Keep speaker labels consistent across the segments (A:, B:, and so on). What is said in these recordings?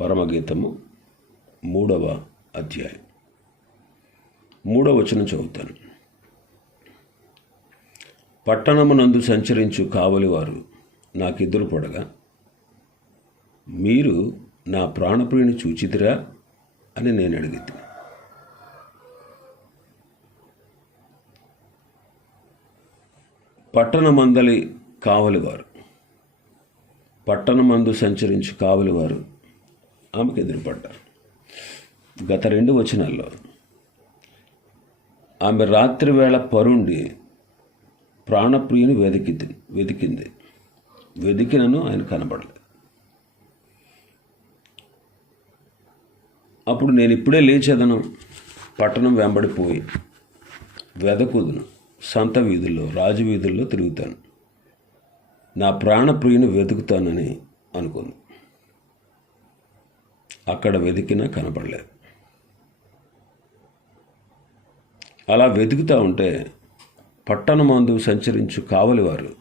A: పరమగీతము మూడవ అధ్యాయం. మూడవ వచనం చదువుతాను. పట్టణమునందు సంచరించు కావలివారు నాకెదురు పడగా మీరు నా ప్రాణప్రియుని చూచిదిరా అని నేను అడిగింది పట్టణమందలి కావలివారు పట్టణమందు సంచరించు కావలివారు ఆమెకు ఎదురుపడ్డారు. గత రెండు వచనాల్లో ఆమె రాత్రి వేళ పరుండి ప్రాణప్రియుని వెతికింది వెతికింది. వెతికినను ఆయన కనబడలేదు. అప్పుడు నేను ఇప్పుడే లేచేదను పట్టణం వెంబడిపోయి వెదకుదును. సంత వీధుల్లో రాజు వీధుల్లో తిరుగుతాను. నా ప్రాణప్రియుని వెతుకుతానని అనుకుంది. అక్కడ వెతికినా కనపడలేదు. అలా వెతుకుతూ ఉంటే పట్టణమందు సంచరించు కావలివారు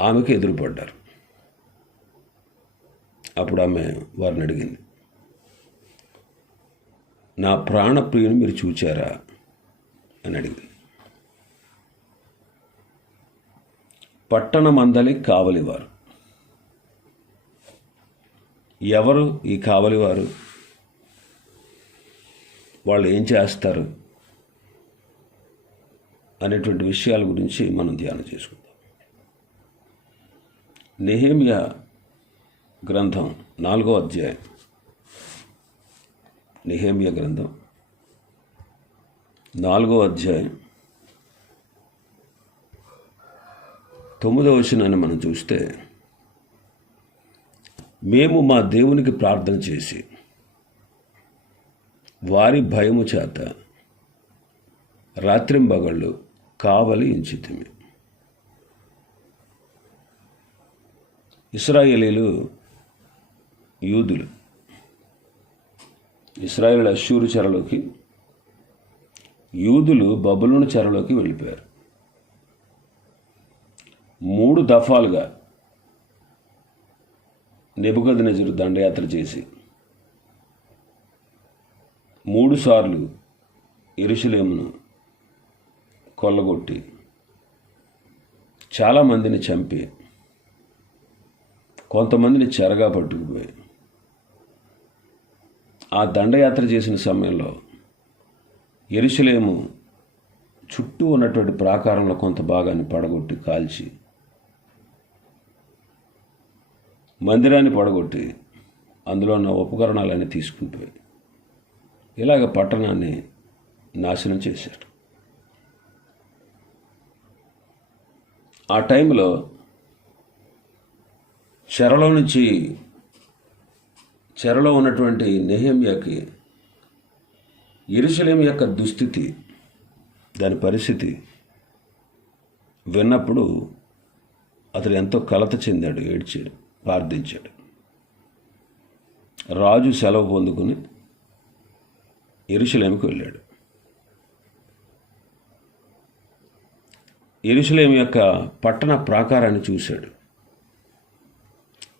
A: ఆమెకు ఎదురుపడ్డారు. అప్పుడు ఆమె వారిని అడిగింది నా ప్రాణప్రియుని మీరు చూచారా? అని అడిగింది. పట్టణమందలి కావలివారు. ఎవరు ఈ కావలివారు? వాళ్ళు ఏం చేస్తారు? అనేటువంటి విషయాల గురించి మనం ధ్యానం చేసుకుందాం. నెహేమియా గ్రంథం నాలుగో అధ్యాయం. నెహేమియా గ్రంథం నాలుగో అధ్యాయం తొమ్మిదో వచనాన్ని మనం చూస్తే మేము మా దేవునికి ప్రార్థన చేసి వారి భయము చేత రాత్రింబగళ్ళు కావలి ఇంచితిమి ఇస్రాయేలీలు యూదులు. ఇస్రాయేల్ అశ్యూరు చెరలోకి యూదులు బబులును చెరలోకి వెళ్ళిపోయారు. మూడు దఫాలుగా నెబుకద్నెజరు దండయాత్ర చేసి మూడుసార్లు ఎరుసలేమును కొల్లగొట్టి చాలామందిని చంపి కొంతమందిని చెరగా పట్టుకుపోయి ఆ దండయాత్ర చేసిన సమయంలో ఎరుసలేము చుట్టూ ఉన్నటువంటి ప్రాకారంలో కొంత భాగాన్ని పడగొట్టి కాల్చి మందిరాన్ని పడగొట్టి అందులో ఉన్న ఉపకరణాలన్నీ తీసుకుపోయి ఇలాగ పట్టణాన్ని నాశనం చేశారు ఆ టైంలో చెరలో నుంచి చెరలో ఉన్నటువంటి నెహమ్యాకి ఇరుసలేం యొక్క దుస్థితి దాని పరిస్థితి విన్నప్పుడు అతడు ఎంతో కలత చెందాడు ఏడ్చాడు. ప్రార్థించాడు. రాజు సెలవు పొందుకుని ఎరుసలేమికి వెళ్ళాడు. ఎరుసలేం యొక్క పట్టణ ప్రాకారాన్ని చూశాడు.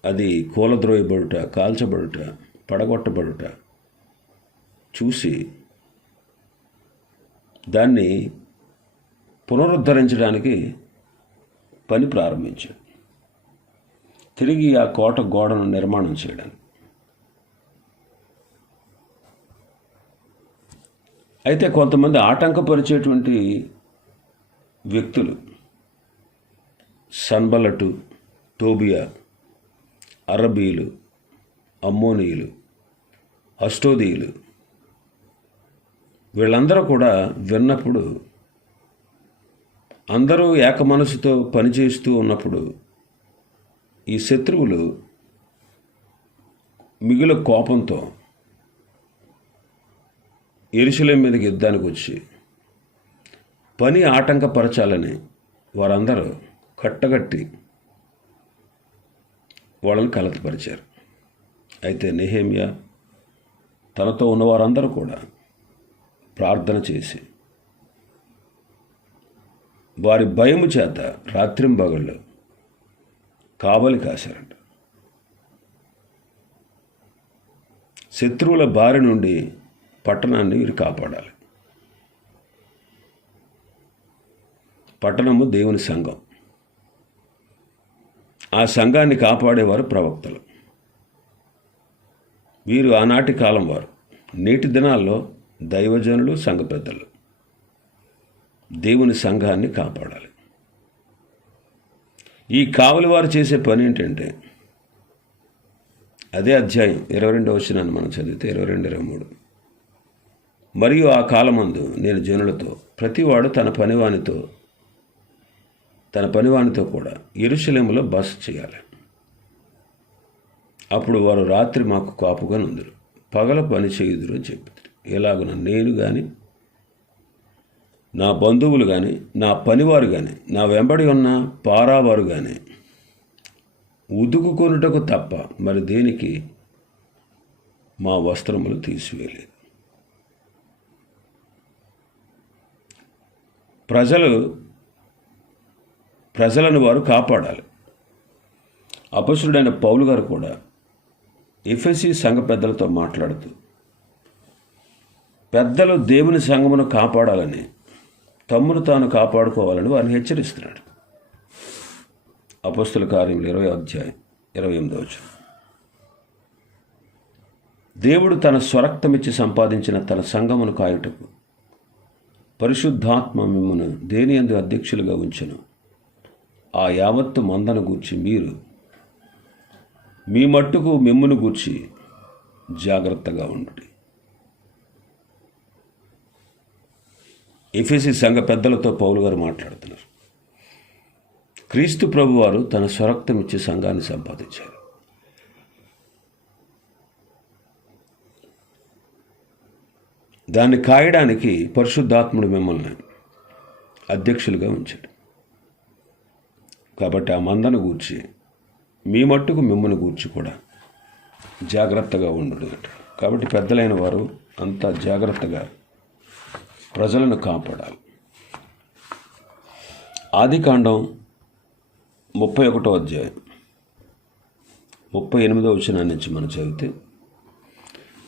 A: అది కూలద్రోయబడుట కాల్చబడుట పడగొట్టబడుట చూసి దాన్ని పునరుద్ధరించడానికి పని ప్రారంభించాడు. తిరిగి ఆ కోట గోడను నిర్మాణం చేయడానికి అయితే కొంతమంది ఆటంకపరిచేటువంటి వ్యక్తులు సన్బలటు టోబియా అరబీలు అమ్మోనీయులు అష్టోదీయులు వీళ్ళందరూ కూడా విన్నప్పుడు అందరూ ఏక మనసుతో పనిచేస్తూ ఉన్నప్పుడు ఈ శత్రువులు మిగుల కోపంతో ఎరుసలేం మీదకి యుద్ధానికి వచ్చి పని ఆటంకపరచాలని వారందరూ కట్టగట్టి వాళ్ళని కలతపరిచారు. అయితే నెహేమియా తనతో ఉన్న వారందరూ కూడా ప్రార్థన చేసి వారి భయము చేత రాత్రింబగళ్ళు కావలి కాశారంట. శత్రువుల బారి నుండి పట్టణాన్ని వీరు కాపాడాలి. పట్టణము దేవుని సంఘం. ఆ సంఘాన్ని కాపాడేవారు ప్రవక్తలు. వీరు ఆనాటి కాలం వారు. నేటి దినాల్లో దైవజనులు సంఘ పెద్దలు. దేవుని సంఘాన్ని కాపాడాలి. ఈ కావలివారు చేసే పని ఏంటంటే అదే అధ్యాయం ఇరవై రెండు వచ్చినాన్ని మనం చదివితే ఇరవై రెండు ఇరవై మూడు. మరియు ఆ కాలమందు నేను జనులతో ప్రతివాడు తన పనివానితో తన పనివానితో కూడా ఇరుషలేములో బస చేయాలి. అప్పుడు వారు రాత్రి మాకు కాపుగా నుందురు. పగల పని చేయుదురు అని చెప్పారు ఎలాగున నేను కానీ నా బంధువులు కానీ నా పనివారు కానీ నా వెంబడి ఉన్న పారావారు కానీ ఉదుకుకొనుటకు తప్ప మరి దేనికి మా వస్త్రములు తీసివేయలేదు. ప్రజలు ప్రజలను వారు కాపాడాలి. అపసురుడైన పౌలు గారు కూడా ఎఫ్ఎస్సి సంఘ పెద్దలతో మాట్లాడుతూ పెద్దలు దేవుని సంఘమును కాపాడాలని తమ్మును తాను కాపాడుకోవాలని వారిని హెచ్చరిస్తున్నాడు. అపస్తుల కార్యములు ఇరవై అధ్యాయం ఇరవై ఎనిమిదో వచనం. దేవుడు తన స్వరక్తమిచ్చి సంపాదించిన తన సంఘమును కాయుటకు పరిశుద్ధాత్మ మిమ్మును దేని ఎందు అధ్యక్షులుగా ఉంచెను? ఆ యావత్తు మందను గూర్చి మీరు మీ మట్టుకు మిమ్మును గూర్చి జాగ్రత్తగా ఉండండి. ఎఫ్ఎసి సంఘ పెద్దలతో పౌలు గారు మాట్లాడుతున్నారు. క్రీస్తు ప్రభువారు తన స్వరక్తం ఇచ్చి సంఘాన్ని సంపాదించారు. దాన్ని కాయడానికి పరిశుద్ధాత్ముడు మిమ్మల్ని అధ్యక్షులుగా ఉంచాడు. కాబట్టి ఆ మందను గూర్చి మీ మట్టుకు మిమ్మల్ని గూర్చి కూడా జాగ్రత్తగా ఉండడు కాబట్టి పెద్దలైన వారు అంత జాగ్రత్తగా ప్రజలను కాపాడాలి. ఆదికాండం ముప్పై ఒకటో అధ్యాయం. ముప్పై ఎనిమిదో వచనాన్ని నుంచి మనం చదివితే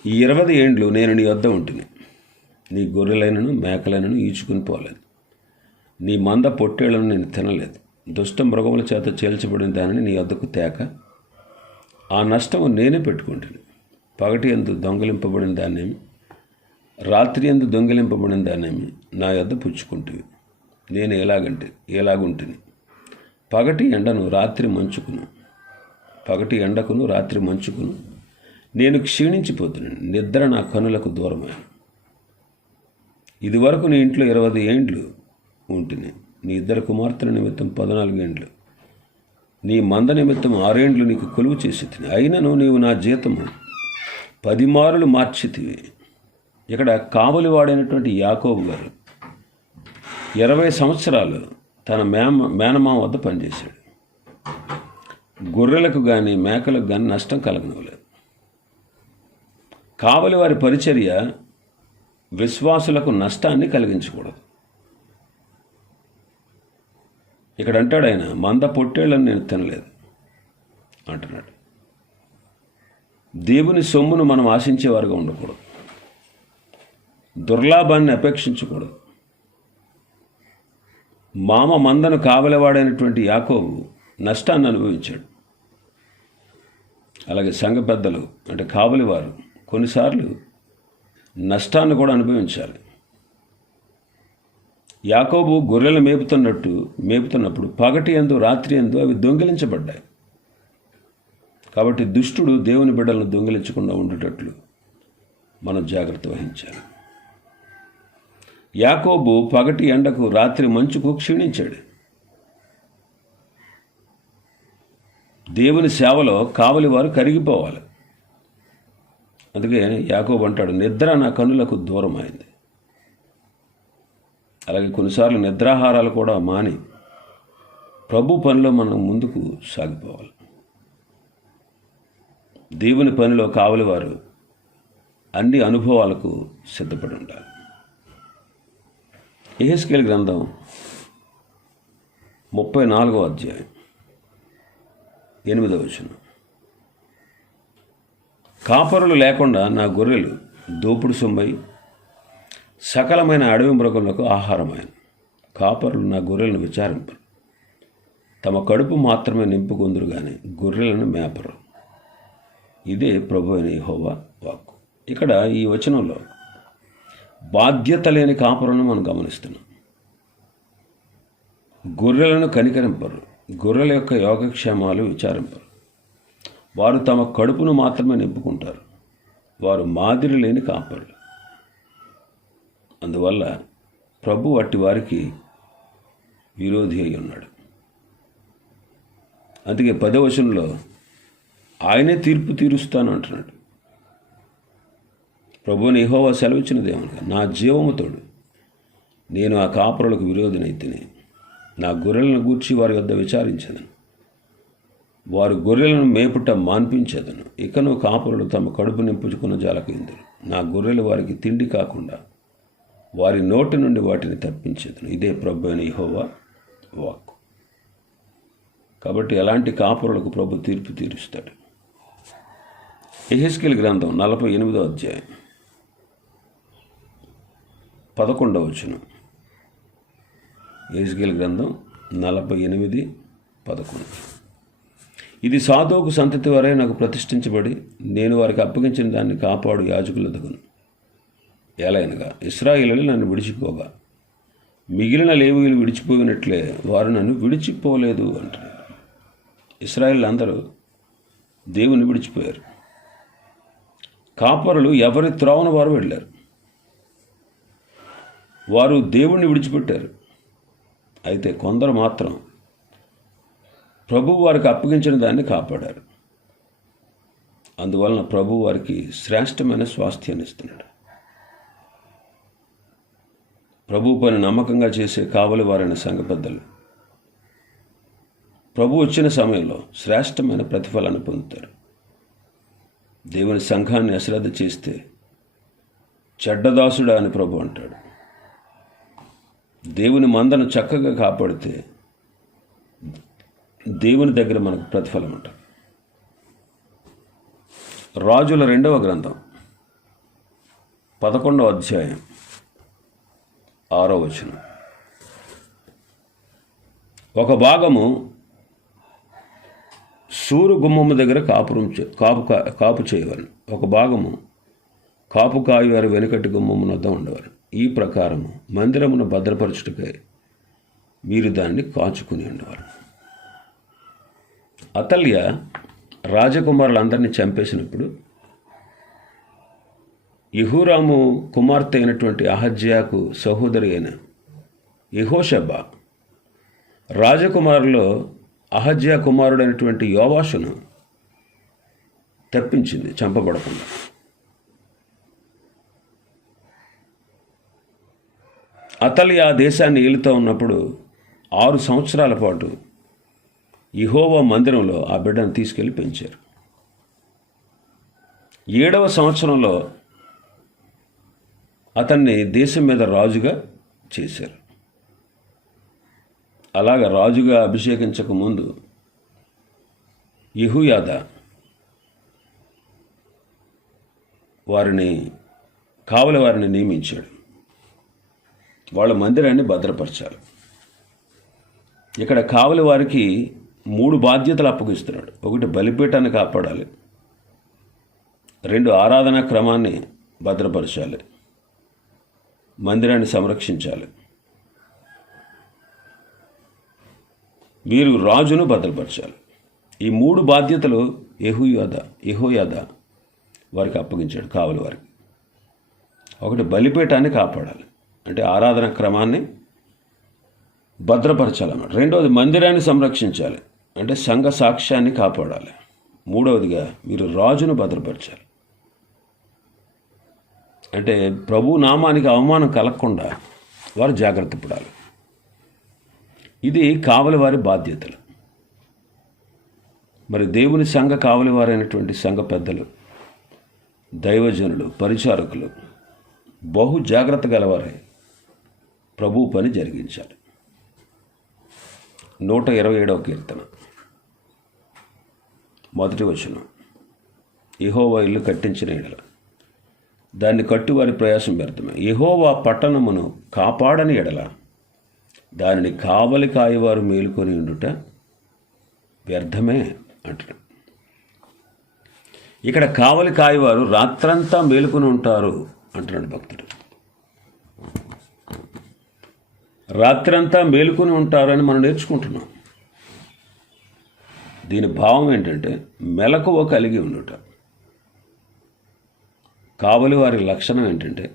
A: ఈ ఇరవై ఏండ్లు నేను నీ వద్ద ఉంటుంది నీ గొర్రెలైనను మేకలైనను ఈచుకుని పోలేదు. నీ మంద పొట్టేళ్ళను నేను తినలేదు. దుష్ట మృగముల చేత చేల్చబడిన దానిని నీ వద్దకు తేక ఆ నష్టము నేనే పెట్టుకుంటాను పగటి ఎందు దొంగలింపబడిన దాన్నేమి రాత్రి ఎందు దొంగిలింపబడిన దానేమి నా యొద్ద పుచ్చుకుంటివి. నేను ఎలాగంటే ఎలాగుంటిని. పగటి ఎండను రాత్రి మంచుకును. పగటి ఎండకును రాత్రి మంచుకును. నేను క్షీణించిపోతున్నాను నిద్ర నా కనులకు దూరమైన. ఇదివరకు నీ ఇంట్లో ఇరవై ఏండ్లు ఉంటుంది నీ ఇద్దరు కుమార్తెల నిమిత్తం పద్నాలుగు ఏండ్లు. నీ మంద నిమిత్తం ఆరేండ్లు నీకు కొలువు చేసి అయినను నీవు నా జీతము. పది మారులు మార్చితివి. ఇక్కడ కావలి వాడైనటువంటి యాకోబు గారు ఇరవై సంవత్సరాలు తన మేమ మేనమామ వద్ద పనిచేశాడు. గొర్రెలకు కానీ మేకలకు కానీ నష్టం కలగనవలేదు కావలి వారి పరిచర్య విశ్వాసులకు నష్టాన్ని కలిగించకూడదు. ఇక్కడ అంటాడు ఆయన మంద పొట్టేళ్ళని నేను తినలేదు. అంటున్నాడు. దేవుని సొమ్మును మనం ఆశించేవారుగా ఉండకూడదు. దుర్లాభాన్ని అపేక్షించకూడదు. మామ మందను కావలవాడైనటువంటి యాకోబు నష్టాన్ని అనుభవించాడు. అలాగే సంఘ పెద్దలు అంటే కావలివారు కొన్నిసార్లు నష్టాన్ని కూడా అనుభవించాలి. యాకోబు గొర్రెలు మేపుతున్నట్టు మేపుతున్నప్పుడు పగటి ఎందు రాత్రి ఎందు అవి దొంగిలించబడ్డాయి. కాబట్టి దుష్టుడు దేవుని బిడ్డలను దొంగిలించకుండా ఉండేటట్లు మనం జాగ్రత్త వహించాలి. యాకోబు పగటి ఎండకు రాత్రి మంచుకు క్షీణించాడు. దేవుని సేవలో కావలి వారు కరిగిపోవాలి. అందుకే యాకోబు అంటాడు నిద్ర నా కనులకు దూరం అయింది అలాగే కొన్నిసార్లు నిద్రాహారాలు కూడా మాని ప్రభు పనిలో మనం ముందుకు సాగిపోవాలి. దేవుని పనిలో కావలి వారు అన్ని అనుభవాలకు సిద్ధపడి ఉండాలి. ఏహెస్కేల్ గ్రంథం ముప్పై నాలుగో అధ్యాయం ఎనిమిదవ వచనం. కాపరులు లేకుండా నా గొర్రెలు దోపుడు సొమ్మై సకలమైన అడవి మృగములకు ఆహారమైన. కాపరులు నా గొర్రెలను విచారింపరు. తమ కడుపు మాత్రమే నింపుకొందురు కానీ గొర్రెలను మేపరు. ఇదే ప్రభు అయిన హోవా వాక్కు. ఇక్కడ ఈ వచనంలో బాధ్యత లేని కాపురను మనం గమనిస్తున్నాం. గొర్రెలను కనికరింపరు. గొర్రెల యొక్క యోగక్షేమాలు విచారింపరు. వారు తమ కడుపును మాత్రమే నింపుకుంటారు. వారు మాదిరి లేని కాపరులు. అందువల్ల ప్రభు అట్టి వారికి విరోధి అయి ఉన్నాడు. అందుకే పదవచనంలో ఆయనే తీర్పు తీరుస్తాను అంటున్నాడు. ప్రభుని సెలవిచ్చిన దేవునిగా నా జీవముతోడు నేను ఆ కాపురులకు విరోధినైతేనే నా గొర్రెలను గూర్చి వారి వద్ద విచారించదను. వారు గొర్రెలను మేపుట మాన్పించేదను. ఇకను కాపురులు తమ కడుపు నింపుచుకున్న జాలకు నా గొర్రెలు వారికి తిండి కాకుండా వారి నోటి నుండి వాటిని తప్పించేదను. ఇదే ప్రభు అని యెహోవా వాక్కు. కాబట్టి ఎలాంటి కాపురులకు ప్రభు తీర్పు తీరుస్తాడు? ఎహెస్కెల్ గ్రంథం నలభై ఎనిమిదో అధ్యాయం. పదకొండవ వచనం ఎహెస్కెల్ గ్రంథం నలభై ఎనిమిది పదకొండు. ఇది సాధోకు సంతతి వరే నాకు ప్రతిష్ఠించబడి నేను వారికి అప్పగించిన దాన్ని కాపాడు యాజకులదగును. ఎలాగనగా ఇస్రాయిలు నన్ను విడిచిపోగా మిగిలిన లేవీలు విడిచిపోయినట్లే వారు నన్ను విడిచిపోలేదు అంటారు ఇస్రాయిల్ అందరూ దేవుని విడిచిపోయారు. కాపరులు ఎవరి త్రోవన వారు వెళ్ళారు. వారు దేవుణ్ణి విడిచిపెట్టారు. అయితే కొందరు మాత్రం ప్రభు వారికి అప్పగించిన దాన్ని కాపాడారు. అందువలన ప్రభు వారికి శ్రేష్టమైన స్వాస్థ్యాన్ని ఇస్తున్నాడు. ప్రభు పని నమ్మకంగా చేసే కావలి వారైన సంఘ పెద్దలు ప్రభు వచ్చిన సమయంలో శ్రేష్టమైన ప్రతిఫలాన్ని పొందుతారు. దేవుని సంఘాన్ని అశ్రద్ధ చేస్తే చెడ్డదాసుడా అని ప్రభు అంటాడు. దేవుని మందను చక్కగా కాపాడితే దేవుని దగ్గర మనకు ప్రతిఫలం ఉంటుంది. రాజుల రెండవ గ్రంథం పదకొండవ అధ్యాయం ఆరో వచనం. ఒక భాగము సూరు గుమ్మము దగ్గర కాపురం కాపు కాపు చేయవలను. ఒక భాగము కాపు కాయువారి వెనుకటి గుమ్మమున వద్ద ఉండవారు. ఈ ప్రకారము మందిరమును భద్రపరచుటకై మీరు దాన్ని కాచుకుని ఉండవారు. అతల్య రాజకుమారులందరినీ చంపేసినప్పుడు యహూరాము కుమార్తె అయినటువంటి అహజ్యాకు సహోదరి అయిన యహోషబ్బా రాజకుమారులో అహజ్యా కుమారుడైనటువంటి యోవాషును తప్పించింది చంపబడకుండా. అతలి ఆ దేశాన్ని ఏలుతూ ఉన్నప్పుడు ఆరు సంవత్సరాల పాటు ఇహోవా మందిరంలో ఆ బిడ్డను తీసుకెళ్ళి పెంచారు. ఏడవ సంవత్సరంలో అతన్ని దేశం మీద రాజుగా చేశారు. అలాగ రాజుగా అభిషేకించక ముందు యహుయాద వారిని కావలి వారిని నియమించాడు. వాళ్ళ మందిరాన్ని భద్రపరచాలి ఇక్కడ కావలి వారికి మూడు బాధ్యతలు అప్పగిస్తున్నాడు. ఒకటి బలిపీఠాన్ని కాపాడాలి. రెండు ఆరాధనా క్రమాన్ని భద్రపరచాలి. మందిరాన్ని సంరక్షించాలి. వీరు రాజును భద్రపరచాలి. ఈ మూడు బాధ్యతలు యహుయోద యహోయాద వారికి అప్పగించాడు కావలి వారికి. ఒకటి బలిపీఠాన్ని కాపాడాలి. అంటే ఆరాధన క్రమాన్ని భద్రపరచాలన్నమాట. రెండవది మందిరాన్ని సంరక్షించాలి. అంటే సంఘ సాక్ష్యాన్ని కాపాడాలి. మూడవదిగా మీరు రాజును భద్రపరచాలి. అంటే ప్రభు నామానికి అవమానం కలగకుండా వారు జాగ్రత్త పడాలి. ఇది కావలి వారి బాధ్యతలు. మరి దేవుని సంఘ కావలి వారైనటువంటి సంఘ పెద్దలు దైవజనులు పరిచారకులు బహు జాగ్రత్త గలవారే. ప్రభు పని జరిగించాలి నూట ఇరవై ఏడవ కీర్తన. మొదటి వచనం. ఇహోవా ఇల్లు కట్టించిన ఎడల. దాన్ని కట్టువారి ప్రయాసం వ్యర్థమే. ఇహోవా పట్టణమును కాపాడని ఎడల. దానిని కావలి కాయవారు మేలుకొని ఉండుట వ్యర్థమే అంటాడు ఇక్కడ కావలి కాయవారు రాత్రంతా మేలుకొని ఉంటారు అంటున్నాడు భక్తుడు. రాత్రంతా మేలుకొని ఉంటారని మనం నేర్చుకుంటున్నాం. దీని భావం ఏంటంటే మెలకువ కలిగి ఉండుట. కావలి వారి లక్షణం ఏంటంటే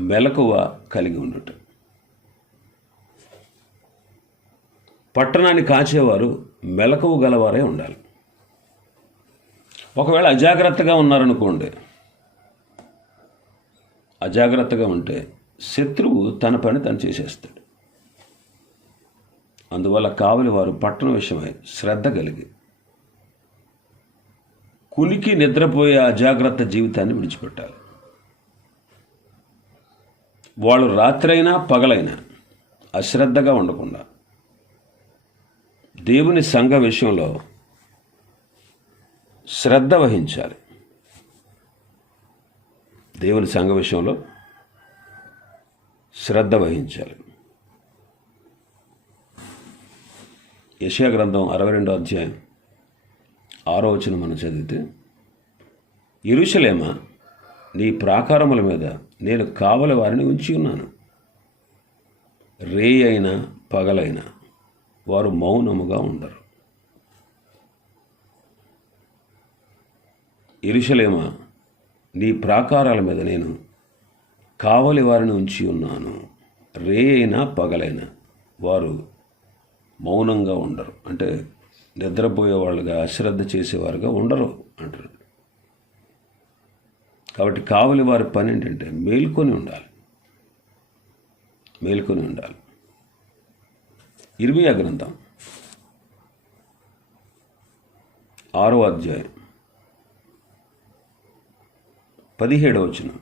A: మెలకువ కలిగి ఉండుట. పట్టణాన్ని కాచేవారు మెలకువ గలవారే ఉండాలి. ఒకవేళ అజాగ్రత్తగా ఉన్నారనుకోండి అజాగ్రత్తగా ఉంటే శత్రువు తన పని తను చేసేస్తాడు. అందువల్ల కావలి వారు పట్టణ విషయమై శ్రద్ధ కలిగి కునికి నిద్రపోయే అజాగ్రత్త జీవితాన్ని విడిచిపెట్టాలి. వాళ్ళు రాత్రైనా పగలైనా అశ్రద్ధగా ఉండకుండా దేవుని సంఘ విషయంలో శ్రద్ధ వహించాలి. దేవుని సంఘ విషయంలో శ్రద్ధ వహించాలి. యశా గ్రంథం అరవై రెండో అధ్యాయం ఆరో వచనం మనం చదివితే ఇరుషలేమ నీ ప్రాకారముల మీద నేను కావలి వారిని ఉంచి ఉన్నాను. రే అయినా పగలైనా వారు మౌనముగా ఉండరు. ఇరుషలేమ నీ ప్రాకారాల మీద నేను కావలి వారిని ఉంచి ఉన్నాను. రే అయినా పగలైనా. వారు మౌనంగా ఉండరు. అంటే నిద్రపోయే వాళ్ళుగా అశ్రద్ధ చేసేవారుగా ఉండరు అంటారు. కాబట్టి కావలి వారి పని ఏంటంటే మేల్కొని ఉండాలి. మేల్కొని ఉండాలి. ఇరవై గ్రంథం ఆరో అధ్యాయం పదిహేడవచనం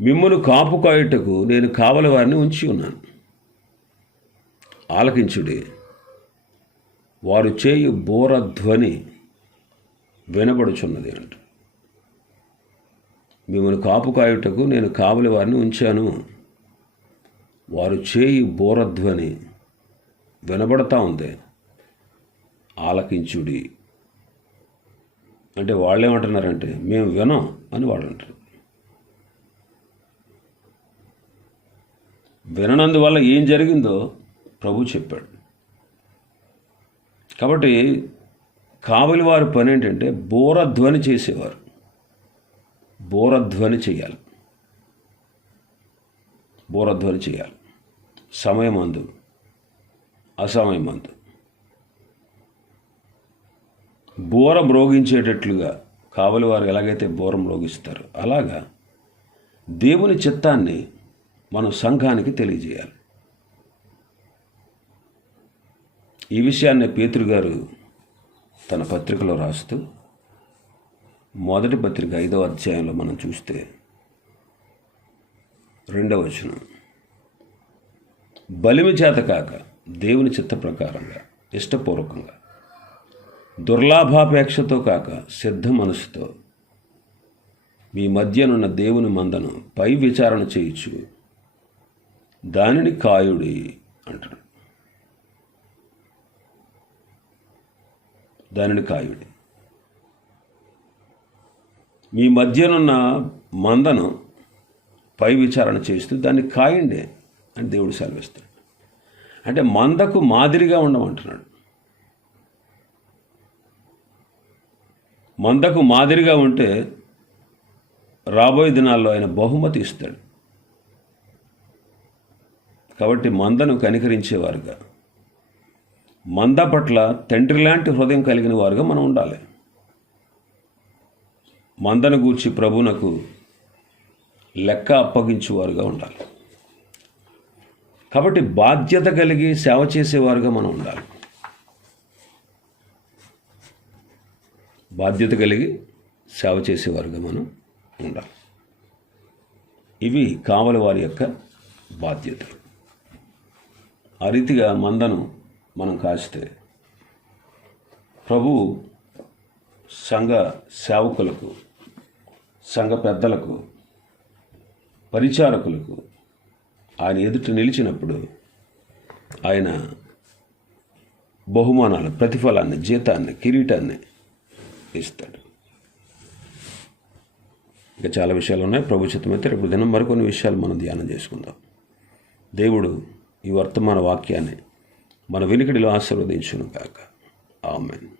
A: మిమ్మును కాపు కాయుటకు నేను కావలి వారిని ఉంచి ఉన్నాను. ఆలకించుడి. వారు చేయు బోరధ్వని వినబడుచున్నది అంట. మిమ్మల్ని కాపు కాయుటకు నేను కావలి వారిని ఉంచాను. వారు చేయి బోరధ్వని వినబడతా ఉంది. ఆలకించుడి. అంటే వాళ్ళు ఏమంటున్నారంటే మేము వినం అని వాళ్ళు అంటారు విననందువల్ల ఏం జరిగిందో ప్రభు చెప్పాడు. కాబట్టి కావలి వారి పని ఏంటంటే బోరధ్వని చేసేవారు. బోరధ్వని చేయాలి. బోరధ్వని చేయాలి. సమయమందు అసమయమందు బోర మ్రోగించేటట్లుగా కావలి వారు ఎలాగైతే బోర మ్రోగిస్తారో అలాగా దేవుని చిత్తాన్ని మనం సంఘానికి తెలియజేయాలి. ఈ విషయాన్ని పేతురు గారు తన పత్రికలో రాస్తూ మొదటి పత్రిక ఐదవ అధ్యాయంలో మనం చూస్తే రెండవ వచనం. బలిమి చేత కాక దేవుని చిత్త ప్రకారంగా ఇష్టపూర్వకంగా దుర్లాభాపేక్షతో కాక సిద్ధ మనసుతో మీ మధ్యనున్న దేవుని మందను పై విచారణ చేయొచ్చు దానిని కాయుడి అంటాడు దానిని కాయుడి. మీ మధ్యనున్న మందను పై విచారణ చేస్తూ దాన్ని కాయండి అని దేవుడు సెలవిస్తాడు. అంటే మందకు మాదిరిగా ఉండమంటున్నాడు. మందకు మాదిరిగా ఉంటే రాబోయే దినాల్లో ఆయన బహుమతి ఇస్తాడు. కాబట్టి మందను కనికరించేవారుగా. మంద పట్ల తండ్రి లాంటి హృదయం కలిగిన వారుగా మనం ఉండాలి. మందను గూర్చి ప్రభునకు లెక్క అప్పగించేవారుగా ఉండాలి. కాబట్టి బాధ్యత కలిగి సేవ చేసేవారుగా మనం ఉండాలి. బాధ్యత కలిగి సేవ చేసేవారుగా మనం ఉండాలి. ఇవి కావలి వారి యొక్క బాధ్యతలు. ఆ రీతిగా మందను మనం కాస్తే ప్రభు సంఘ సేవకులకు సంఘ పెద్దలకు పరిచారకులకు ఆయన ఎదుట నిలిచినప్పుడు ఆయన బహుమానాలు ప్రతిఫలాన్ని జీతాన్ని కిరీటాన్ని ఇస్తాడు. ఇంకా చాలా విషయాలు ఉన్నాయి. ప్రభు రేపు దినం మరికొన్ని విషయాలు మనం ధ్యానం చేసుకుందాం. దేవుడు ఈ వర్తమాన వాక్యాన్ని మన వినికిడిలో ఆశీర్వదించును కాక ఆమెన్.